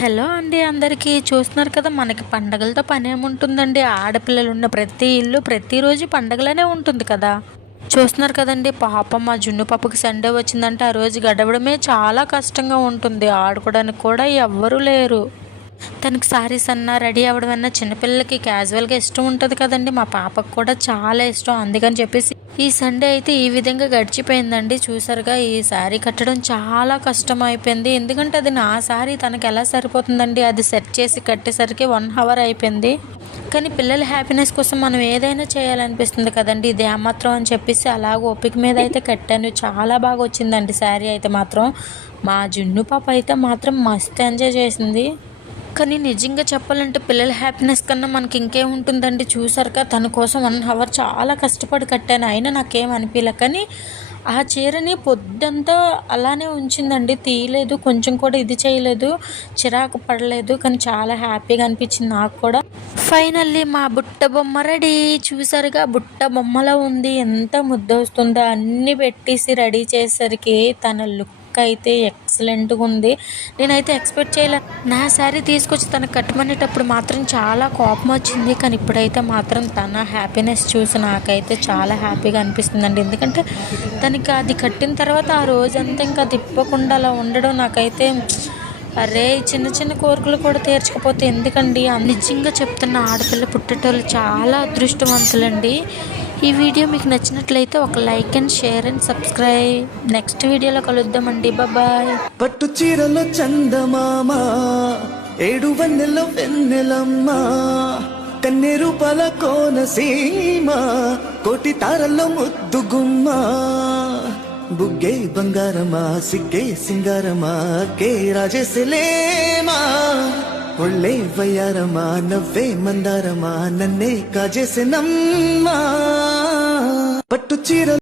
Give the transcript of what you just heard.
Hello అండి, అందరికీ చూస్తున్నారు కదా. మనకి పండగలతో పని ఏముంటుందండి. ఆడపిల్లలు ఉన్న ప్రతి ఇల్లు ప్రతిరోజు పండగలనే ఉంటుంది కదా. చూస్తున్నారు కదండి, పాపం మా జున్ను పాపకి సండే వచ్చిందంటే ఆ రోజు గడవడమే చాలా కష్టంగా ఉంటుంది. ఆడుకోవడానికి కూడా ఎవ్వరూ లేరు. తనకి శారీస్ అన్నా రెడీ అవ్వడం అన్నా చిన్నపిల్లలకి క్యాజువల్గా ఇష్టం ఉంటుంది కదండి. మా పాపకు కూడా చాలా ఇష్టం. అందుకని చెప్పేసి ఈ సండే అయితే ఈ విధంగా గడిచిపోయిందండి. చూసారుగా, ఈ శారీ కట్టడం చాలా కష్టం అయిపోయింది. ఎందుకంటే అది నా శారీ, తనకి ఎలా సరిపోతుందండి. అది సెట్ చేసి కట్టేసరికి 1 అవర్ అయిపోయింది. కానీ పిల్లల హ్యాపీనెస్ కోసం మనం ఏదైనా చేయాలనిపిస్తుంది కదండి. ఇది ఏమాత్రం అని చెప్పేసి అలాగ ఓపిక మీద అయితే కట్టాను. చాలా బాగా వచ్చిందండి శారీ అయితే మాత్రం. మా జున్ను పాప అయితే మాత్రం మస్తు ఎంజాయ్ చేసింది. కానీ నిజంగా చెప్పాలంటే పిల్లల హ్యాపీనెస్ కన్నా మనకి ఇంకేముంటుందండి. చూసారుగా, తన కోసం 1 అవర్ చాలా కష్టపడి కట్టాను. అయినా నాకేం అనిపించలే. కానీ ఆ చీరని పొద్దంతా అలానే ఉంచిందండి, తీయలేదు, కొంచెం కూడా ఇది చేయలేదు, చిరాకు పడలేదు. కానీ చాలా హ్యాపీగా అనిపించింది నాకు కూడా. ఫైనల్లీ మా బుట్ట బొమ్మ రెడీ. చూసారుగా, బుట్ట బొమ్మలో ఉంది. ఎంత ముద్దొస్తుందో అన్నీ పెట్టేసి రెడీ చేసేసరికి తన లుక్ అయితే ఎక్సలెంట్గా ఉంది. నేనైతే ఎక్స్పెక్ట్ చేయలేదు. నా శారీ తీసుకొచ్చి తనకు కట్టమనేటప్పుడు మాత్రం చాలా కోపం వచ్చింది. కానీ ఇప్పుడైతే మాత్రం తన హ్యాపీనెస్ చూసి నాకైతే చాలా హ్యాపీగా అనిపిస్తుందండి. ఎందుకంటే తనకి అది కట్టిన తర్వాత ఆ రోజంతా ఇంకా తిప్పకుండా అలా ఉండడం నాకైతే అరే, చిన్న చిన్న కోరికలు కూడా తీర్చకపోతే ఎందుకండి. నిజంగా చెప్తున్న, ఆడపిల్ల పుట్టేటోళ్ళు చాలా అదృష్టవంతులండి. ఈ వీడియో మీకు నచ్చినట్లయితే ఒక like and share and subscribe. Next వీడియోలో కలుద్దామండి. బాయ్. పట్టు చీరలో చందమామ, 7 వన్నెల్లో వెన్నెలమ్మ, కన్నెరు పల కోనసీమ, కోటి తారల్లో ముద్దుగుమ్మ, బుగ్గే బంగారమా, సిగ్గే సింగారమా, కే రాజేసలేమా, ఒళ్ళే వయ్యారమా, నవ్వే మందారమా, నన్నే కాజేసినమ్మా. పట్టు చీర